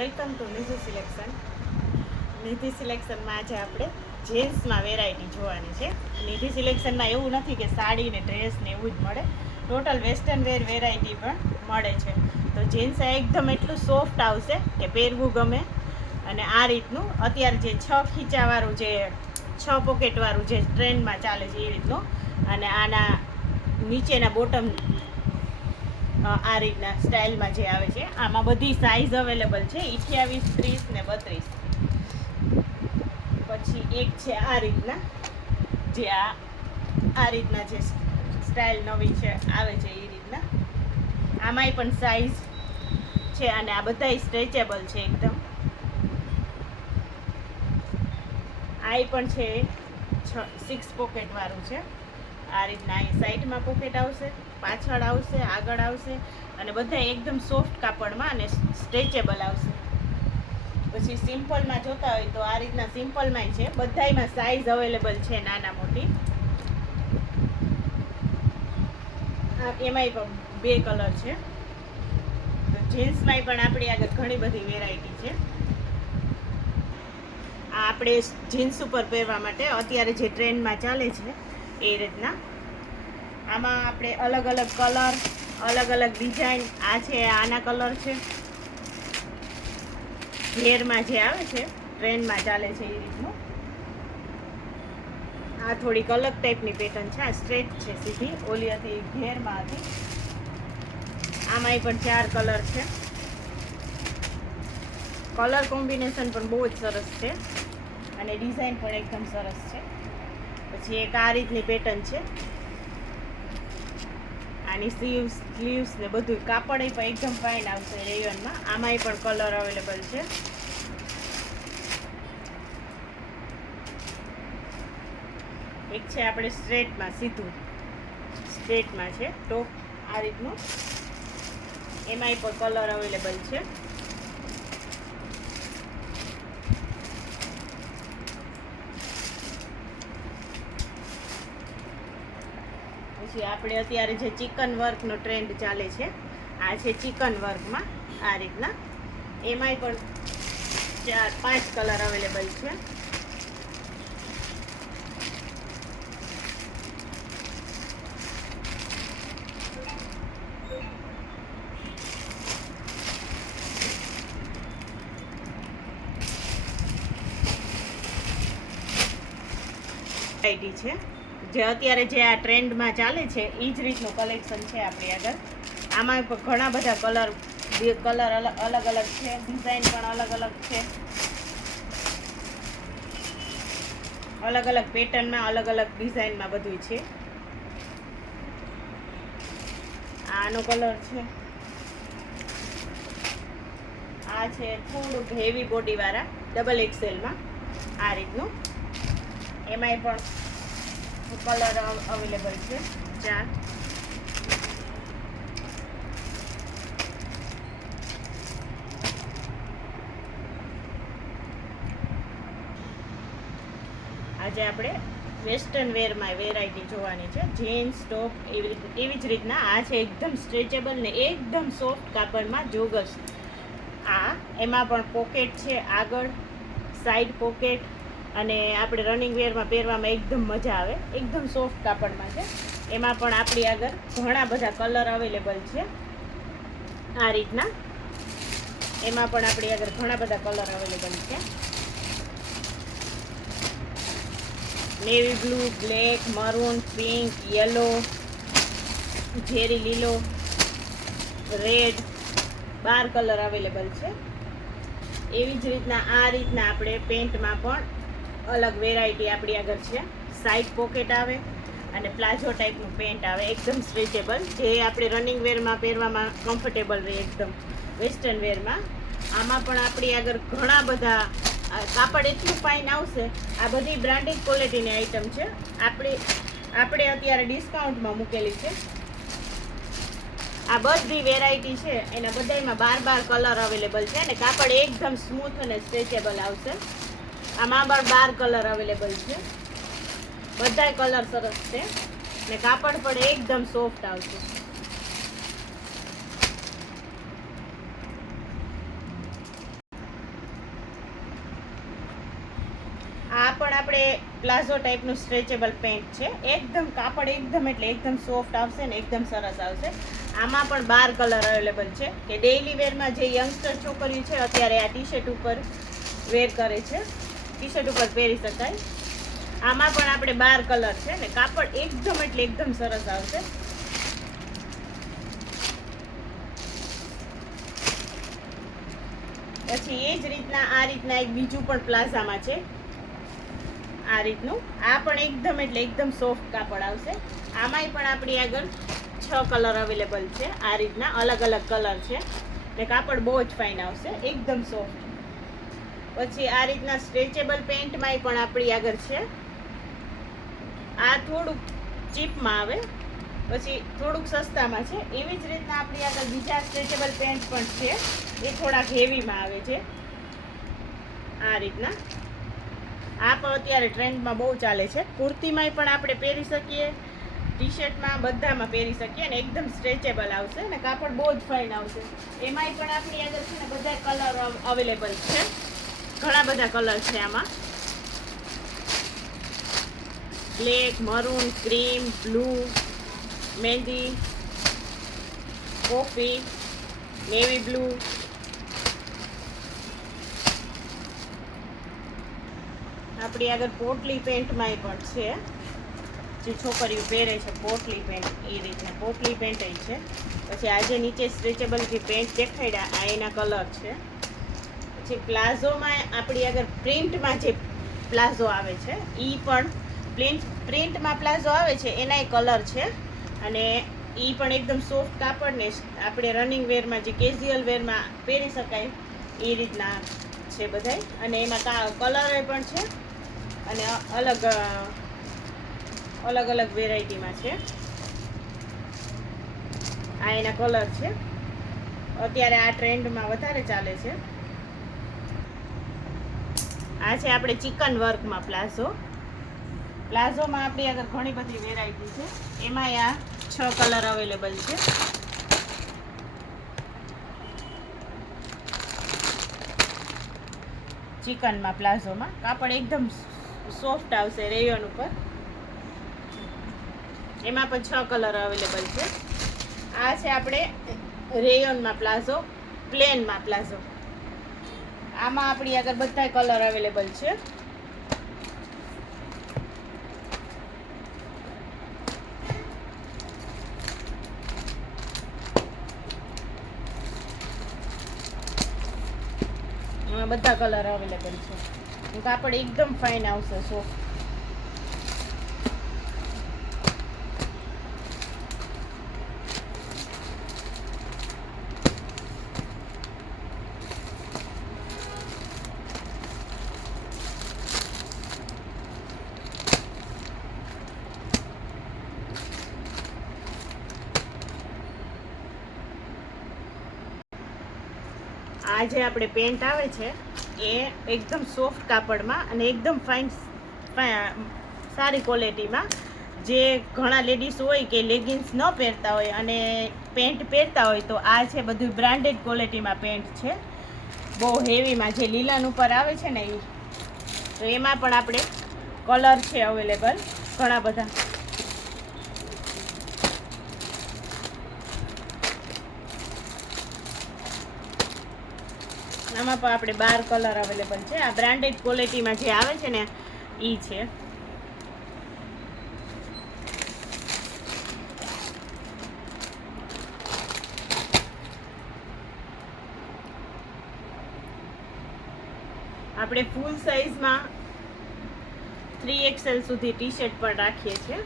Welcome to Nidhi selection. Nidhi સિલેક્શનમાં આજે આપણે જીન્સમાં વેરાયટી જોવાની છે. નિધિ સિલેક્શનમાં એવું નથી કે સાડી ને ડ્રેસ ને એવું જ મળે, ટોટલ વેસ્ટર્ન વેર વેરાયટી પણ મળે છે. તો જીન્સ એકદમ એટલું સોફ્ટ આવશે કે પહેરવું ગમે. અને આ રીતનું અત્યારે જે 6 ખીચાવાળું, જે 6 પોકેટવાળું જે ટ્રેન્ડમાં ચાલે છે એ રીતનું. અને આના નીચેના બોટમ આ રીતના સ્ટાઇલમાં જે આવે છે, આમાં બધી સાઇઝ અવેલેબલ છે, 28, 30 ને 32. પછી એક છે આ રીતના, જે આ રીતના જે સ્ટાઇલ નવી છે આવે છે એ રીતના. આમાંય પણ સાઇઝ છે અને આ બધા સ્ટ્રેચેબલ છે એકદમ. આ પણ છે 6 પોકેટવાળું છે. આ રીતના અહીં સાઈડમાં પોકેટ આવશે, પાછળ આવશે, આગળ આવશે અને બધા એકદમ સોફ્ટ કાપડમાં અને સ્ટ્રેચેબલ આવશે. પછી સિમ્પલમાં જોતા હોય તો આ રીતના સિમ્પલમાંય છે, બધાયમાં સાઇઝ અવેલેબલ છે નાના મોટી. એમાંય પણ 2 કલર છે. તો જીન્સમાંય પણ આપણી આગળ ઘણી બધી વેરાયટી છે. આ આપણે જીન્સ ઉપર પહેરવા માટે અત્યારે જે ટ્રેન્ડમાં ચાલે છે એ રીતના. આમાં આપણે અલગ અલગ કલર, અલગ અલગ ડિઝાઇન. આ છે, આના કલર છે. ઘેરમાં જે આવે છે, ટ્રેન્ડમાં ચાલે છે એ રીતનું. આ થોડીક અલગ ટાઈપની પેટર્ન છે. આ સ્ટ્રેટ છે સીધી, ઓલી હતી ઘેરમાં હતી. આમાંય પણ 4 કલર છે. કલર કોમ્બિનેશન પણ બહુ જ સરસ છે અને ડિઝાઇન પણ એકદમ સરસ છે. પછી એક આ રીતની પેટર્ન છે. આની સ્લીવ્સ ને બધું કાપડ પણ એકદમ ફાઇન આવશે રેયોનમાં. આમાંય પણ કલર અવેલેબલ છે. એક છે આપણે સ્ટ્રેટમાં, સીધું સ્ટ્રેટમાં છે ટોપ આ રીતનું. એમાંય પણ કલર અવેલેબલ છે. પછી આપણે અત્યારે જે ચિકન વર્કનો ટ્રેન્ડ ચાલે છે, આ છે ચિકન વર્કમાં આ રીતના. એમાંય પણ 4-5 કલર અવેલેબલ છે. વેરાયટી છે જે અત્યારે જે આ ટ્રેન્ડમાં ચાલે છે એ જ રીતનું કલેક્શન છે આપણી આગળ. આમાં પણ ઘણા બધા કલર અલગ અલગ છે, ડિઝાઇન પણ અલગ અલગ છે. અલગ અલગ પેટર્નમાં, અલગ અલગ ડિઝાઇનમાં બધું છે. આનો કલર છે. આ છે થોડુંક હેવી બોડીવાળા ડબલ XL-માં આ રીતનું. એમાંય પણ કલર અવેલેબલ છે 4. આજે આપણે વેસ્ટર્ન વેરમાં વેરાયટી જોવાની છે. જીન્સ, ટોપ એવી જ રીતના. આ છે એકદમ સ્ટ્રેચેબલ ને એકદમ સોફ્ટ કાપડમાં જોગર્સ. એમાં પણ પોકેટ છે આગળ, સાઈડ પોકેટ. અને આપણે રનિંગ વેરમાં પહેરવામાં એકદમ મજા આવે. એકદમ સોફ્ટ કાપડમાં છે. એમાં પણ આપણી આગળ ઘણા બધા કલર અવેલેબલ છે આ રીતના. એમાં પણ આપણી આગળ ઘણા બધા કલર અવેલેબલ છે. Navy blue, black, maroon, pink, yellow, ઝેરી લીલો, રેડ, 12 કલર અવેલેબલ છે. એવી જ રીતના આ રીતના આપણે પેન્ટમાં પણ અલગ વેરાયટી આપણી આગળ છે. સાઈડ પોકેટ આવે અને પ્લાઝો ટાઈપનું પેન્ટ આવે, એકદમ સ્ટ્રેચેબલ, જે આપણે રનિંગ વેરમાં પહેરવામાં કમ્ફર્ટેબલ રહે એકદમ વેસ્ટર્ન વેરમાં. આમાં પણ આપણી આગળ ઘણા બધા કાપડ એટલું ફાઇન આવશે. આ બધી બ્રાન્ડેડ ક્વોલિટીની આઇટમ છે. આપણે અત્યારે ડિસ્કાઉન્ટમાં મૂકેલી છે. આ બધી વેરાયટી છે, એના બધામાં 12 કલર અવેલેબલ છે અને કાપડ એકદમ સ્મૂથ અને સ્ટ્રેચેબલ આવશે. આમાં પણ 12 કલર અવેલેબલ છે. બધાય કલર સરસ છે ને કાપડ પણ એકદમ સોફ્ટ આવશે. પણ આપણે પ્લાઝો ટાઈપનું સ્ટ્રેચેબલ પેન્ટ છે. એકદમ કાપડ એકદમ એટલે એકદમ સોફ્ટ આવશે ને એકદમ સરસ આવશે. આમાં પણ 12 કલર અવેલેબલ છે કે ડેઈલી વેરમાં જે યંગસ્ટર છોકરીઓ છે અત્યારે આ ટી શર્ટ ઉપર વેર કરે છે, ટી શર્ટ ઉપર પહેરી શકાય. આમાં પણ આપણે 12 કલર છે ને કાપડ એકદમ એટલે એકદમ સરસ આવશે. પછી એ જ રીતના આ રીતના એક બીજું પણ પ્લાઝામાં છે આ રીતનું. આ પણ એકદમ એટલે એકદમ સોફ્ટ કાપડ આવશે. આમાંય પણ આપણી આગળ 6 કલર અવેલેબલ છે. આ રીતના અલગ અલગ કલર છે ને કાપડ બહુ જ ફાઇન આવશે, એકદમ સોફ્ટ. પછી આ રીતના સ્ટ્રેચેબલ પેન્ટમાંય પણ આપણી આગળ છે. આ થોડુંક ચીપમાં આવે, પછી થોડુંક સસ્તામાં છે. એવી જ રીતના આપણી આગળ બીજા સ્ટ્રેચેબલ પેન્ટ પણ છે, એ થોડાક હેવીમાં આવે છે આ રીતના. આ પણ અત્યારે ટ્રેન્ડમાં બહુ ચાલે છે. કુર્તીમાંય પણ આપણે પહેરી શકીએ, ટી શર્ટમાં બધામાં પહેરી શકીએ અને એકદમ સ્ટ્રેચેબલ આવશે અને કાપડ બહુ જ ફાઇન આવશે. એમાંય પણ આપણી આગળ છે ને બધા કલર અવેલેબલ છે, ઘણા બધા કલર છે આમાં. બ્લેક, મરૂન, ક્રીમ, બ્લુ, મહેંદી, કોફી, નેવી બ્લુ. આપણી આગળ પોટલી પેન્ટમાંય પણ છે, જે છોકરીઓ પહેરે છે પોટલી પેન્ટ, એ રીતના પોટલી પેન્ટ છે. પછી આજે નીચે સ્ટ્રેચેબલ જે પેન્ટ દેખાડ્યા આ એના કલર છે. પછી પ્લાઝોમાં આપણી આગળ પ્રિન્ટમાં જે પ્લાઝો આવે છે એ પણ પ્રિન્ટમાં પ્લાઝો આવે છે, એનાય કલર છે અને એ પણ એકદમ સોફ્ટ કાપડ ને આપણે રનિંગ વેરમાં જે કેઝ્યુઅલ વેરમાં પહેરી શકાય એ રીતના છે બધાય. અને એમાં કલર પણ છે અને અલગ અલગ વેરાયટીમાં છે. આ એના કલર છે, અત્યારે આ ટ્રેન્ડમાં વધારે ચાલે છે. આ છે આપણે ચિકન વર્કમાં પ્લાઝો. પ્લાઝોમાં આપણી આગળ ઘણી બધી વેરાયટી છે. એમાં આ 6 કલર અવેલેબલ છે. ચિકનમાં પ્લાઝોમાં કાપડ એકદમ સોફ્ટ આવશે રેયોન ઉપર. એમાં પણ 6 કલર અવેલેબલ છે. આ છે આપણે રેયોનમાં પ્લાઝો, પ્લેનમાં પ્લાઝો. આમાં આપણી આગળ બધા કલર અવેલેબલ છે. એમાં બધા કલર અવેલેબલ છે. કાપડ એકદમ ફાઇન આવશે, સોફ્ટ. આ જે આપણે પેન્ટ આવે છે એ એકદમ સોફ્ટ કાપડમાં અને એકદમ ફાઇન સારી ક્વોલિટીમાં. જે ઘણા લેડીઝ હોય કે લેગિન્સ ન પહેરતા હોય અને પેન્ટ પહેરતા હોય તો આ છે બધું બ્રાન્ડેડ ક્વોલિટીમાં પેન્ટ છે, બહુ હેવીમાં. જે લીલન ઉપર આવે છે ને એ, તો એમાં પણ આપણે કલર છે અવેલેબલ ઘણા બધા. આમાં પણ આપણે 12 કલર અવેલેબલ છે. આ બ્રાન્ડેડ ક્વોલિટીમાં જે આવે છે ને એ છે. આપણે ફૂલ સાઇઝમાં 3XL સુધી ટી શર્ટ પણ રાખીએ છીએ.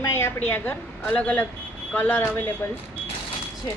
એમાંય આપણી આગળ અલગ અલગ કલર અવેલેબલ છે.